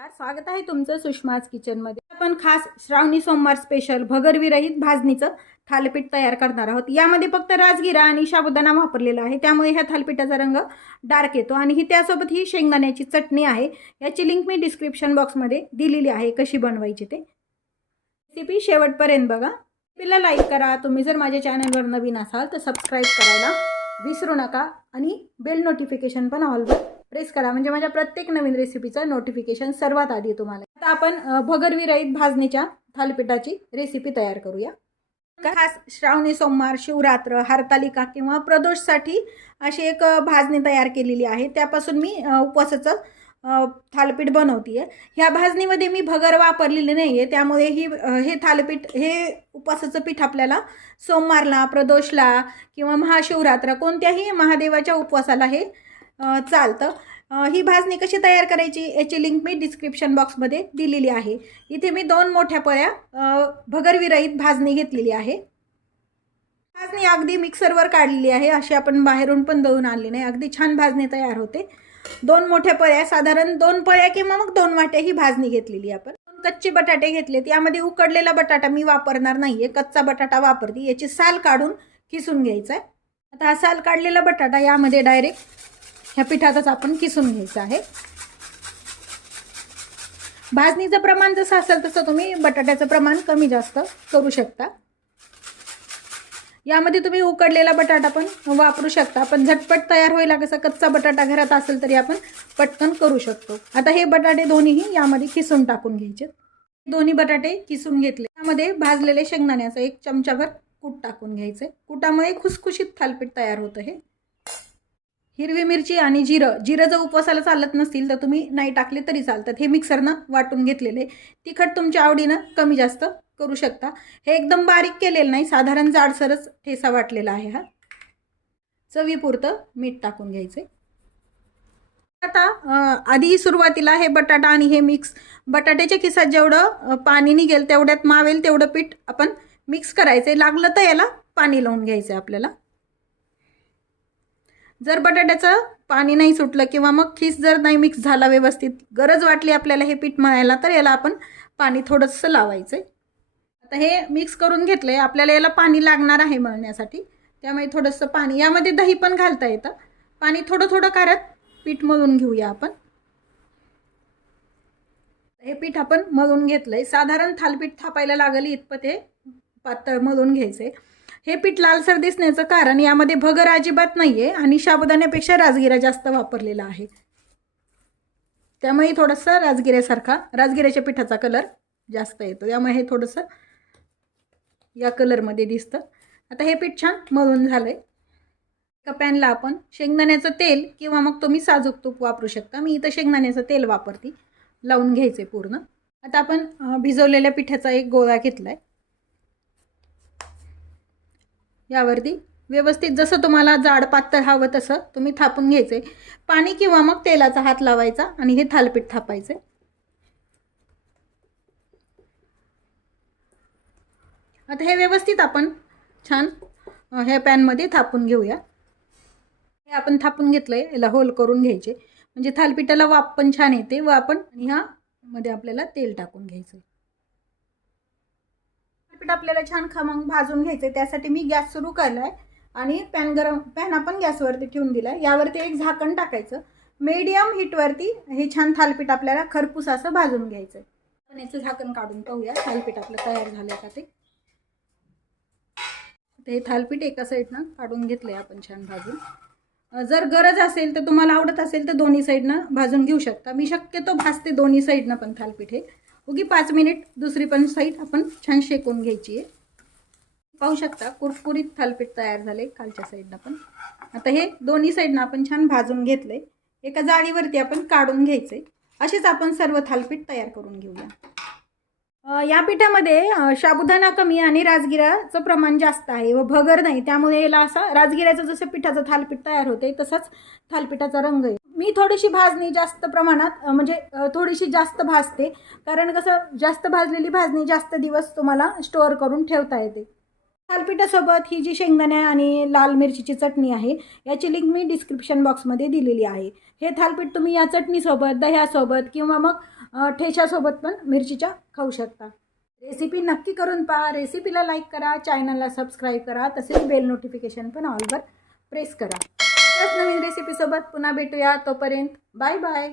नमस्कार स्वागत आहे तुमचं सुषमाज किचनमध्ये. आपण खास श्रावणी सोमवार स्पेशल भगरविरहित भाजणीचं थालपीठ तयार करणार आहोत. यामध्ये फक्त राजगिरा आणि शाबुदाना वापरलेला आहे. त्यामुळे ह्या थालपीठाचा रंग डार्क येतो आणि ही त्यासोबत ही शेंगदाण्याची चटणी आहे. याची लिंक मी डिस्क्रिप्शन बॉक्समध्ये दिलेली आहे कशी बनवायची ते. रेसिपी शेवटपर्यंत बघा. रेसिपीला लाईक करा. तुम्ही जर माझ्या चॅनलवर नवीन असाल तर सबस्क्राईब करायला विसरू नका आणि बेल नोटिफिकेशन पण ऑलवर प्रेस करा. म्हणजे माझ्या प्रत्येक नवीन रेसिपीचं नोटिफिकेशन सर्वात आधी तुम्हाला. आता आपण भगरविरहित भाजणीच्या थालीपीठाची रेसिपी तयार करूया. खास श्रावणी सोमवार शिवरात्र हरतालिका किंवा प्रदोषसाठी अशी एक भाजणी तयार केलेली आहे. त्यापासून मी उपवासाचं थालपीठ थालीपीठ बनवते आहे ह्या भाजणीमध्ये मी भगर वापरलेली नाही आहे त्यामुळे ही हे थालपीठ हे उपवासाचं पीठ आपल्याला सोमवारला प्रदोषला किंवा महाशिवरात्र कोणत्याही महादेवाच्या उपवासाला हे चालतं. ही भाजणी कशी तयार करायची याची लिंक मी डिस्क्रिप्शन बॉक्समध्ये दिलेली आहे. इथे मी दोन मोठ्या पळ्या भगरविरहित भाजणी घेतलेली आहे. भाजणी अगदी मिक्सरवर काढलेली आहे. अशी आपण बाहेरून पण दळून आणली नाही. अगदी छान भाजणी तयार होते. दोन मोठ्या पळ्या साधारण दोन पळ्या किंवा मग दोन वाट्या ही भाजणी घेतलेली आपण. दोन कच्चे बटाटे घेतलेत. यामध्ये उकडलेला बटाटा मी वापरणार नाहीये. कच्चा बटाटा वापरते. याची साल काढून किसून घ्यायचा आहे आता हा साल काढलेला बटाटा यामध्ये डायरेक्ट ह्या पिठातच आपण किसून घ्यायचं आहे. भाजणीचं प्रमाण जसं असेल तसं तुम्ही बटाट्याचं प्रमाण कमी जास्त करू शकता. यामध्ये तुम्ही उकडलेला बटाटा पण वापरू शकता. पण झटपट तयार होईल कसं कच्चा बटाटा घरात असेल तरी आपण पटकन करू शकतो. आता हे बटाटे दोन्हीही यामध्ये किसून टाकून घ्यायचे. दोन्ही बटाटे किसून घेतले. त्यामध्ये भाजलेले शेंगदाण्याचं एक चमचाभर कूट टाकून घ्यायचे. कुटामुळे खुसखुशीत थालपीठ तयार होतं हे. हिरवी मिरची आणि जिरं. जिरं जर उपवासाला चालत नसतील तर तुम्ही नाही टाकले तरी चालतात हे मिक्सरनं वाटून घेतलेले. तिखट तुमच्या आवडीनं कमी जास्त करू शकता. हे एकदम बारीक केलेलं नाही. साधारण जाडसरच ठेसा वाटलेला आहे हा. चवीपुरतं मीठ टाकून घ्यायचे आता आधी सुरुवातीला हे बटाटा आणि हे मिक्स बटाट्याच्या खिसात जेवढं पाणी निघेल तेवढ्यात मावेल तेवढं पीठ आपण मिक्स करायचं लागलं तर याला पाणी लावून घ्यायचं आपल्याला. जर बटाट्याचं पाणी नाही सुटलं किंवा मग खीस जर नाही मिक्स झाला व्यवस्थित गरज वाटली आपल्याला हे पीठ मळायला तर याला आपण पाणी थोडंसं लावायचं आहे आता हे मिक्स करून घेतलं आहे आपल्याला याला पाणी लागणार आहे मळण्यासाठी. त्यामुळे थोडंसं पाणी यामध्ये दही पण घालता येतं. पाणी थोडं थोडं करत पीठ मळून घेऊया आपण. हे पीठ आपण मळून घेतलं आहे साधारण थालपीठ थापायला लागली इतपत हे पातळ मळून घ्यायचं आहे हे पीठ लालसर दिसण्याचं कारण यामध्ये भगर अजिबात नाही आहे आणि साबुदाण्यापेक्षा राजगिरा जास्त वापरलेला आहे. त्यामुळे थोडंसं राजगिऱ्यासारखा राजगिऱ्याच्या पिठाचा कलर जास्त येतो. त्यामुळे हे थोडंसं या कलरमध्ये दिसतं. आता हे पीठ छान मळून झालं आहे एका पॅनला आपण शेंगदाण्याचं तेल किंवा मग तुम्ही साजूक तूप वापरू शकता. मी इथं शेंगदाण्याचं तेल वापरते. लावून घ्यायचे पूर्ण. आता आपण भिजवलेल्या पिठाचा एक गोळा घेतला आहे यावरती. व्यवस्थित जसं तुम्हाला जाड पातळ हवं तसं तुम्ही थापून घ्यायचे. पाणी किंवा मग तेलाचा हात लावायचा आणि हे थालपीठ थापायचे. आता हे व्यवस्थित आपण छान ह्या पॅनमध्ये थापून घेऊया. हे आपण थापून घेतलं आहे याला होल करून घ्यायचे. म्हणजे थालपीठाला वाफ पण छान येते व आपण आणि ह्या मध्ये आपल्याला तेल टाकून घ्यायचं थालपीठ आपल्याला छान खमंग भाजून घ्यायचं त्यासाठी मी गॅस सुरू केला आहे आणि पॅन गरम पॅन आपण गॅसवरती ठेवून दिला आहे यावरती एक झाकण टाकायचं. मीडियम हीटवरती हे छान थालपीठ आपल्याला खरपूस असं भाजून घ्यायचं आहे आपण याचं झाकण काढून पाहूया. थालपीठ आपलं तयार झालं का ते? हे थालपीठ एका साईडनं काढून घेतलं आहे आपण छान भाजून. जर गरज असेल तर तुम्हाला आवडत असेल तर दोन्ही साईडनं भाजून घेऊ शकता. मी शक्यतो भाजते दोन्ही साईडनं पण थालपीठ हे. उगी पाच मिनिट दुसरी पण साईड आपण छान शेकून घ्यायची आहे. पाहू शकता कुरकुरीत थालपीठ तयार झाले खालच्या साईडनं पण. आता हे दोन्ही साईडनं आपण छान भाजून घेतलंय एका जाळीवरती आपण काढून घ्यायचे. असेच आपण सर्व थालपीठ तयार करून घेऊया. या पिठामध्ये शाबुदाना साबुदाणा कमी आणि राजगिराचं प्रमाण जास्त आहे व भगर नाही. त्यामुळे याला असा राजगिऱ्याचं जसं पिठाचं थालपीठ तयार होते तसंच थालपीठाचा रंग आहे मी थोडीशी भाजणी जास्त प्रमाणात म्हणजे थोडीशी जास्त भाजते. कारण कसं जास्त भाजलेली भाजणी जास्त दिवस तुम्हाला स्टोअर करून ठेवता येते. थालपिठासोबत ही जी शेंगदाणे आणि लाल मिरचीची चटणी आहे याची लिंक मी डिस्क्रिप्शन बॉक्समध्ये दिलेली आहे. हे थालपीठ तुम्ही या चटणीसोबत दह्यासोबत किंवा मग ठेशासोबत ठेच्यासोबत पण मिरचीच्या खाऊ शकता. रेसिपी नक्की करून पहा. रेसिपीला लाईक करा चॅनलला सबस्क्राईब करा. तसेच बेल नोटिफिकेशन पण ऑलवर प्रेस करा. नवीन रेसिपीसोबत पुन्हा भेटूया. तोपर्यंत बाय बाय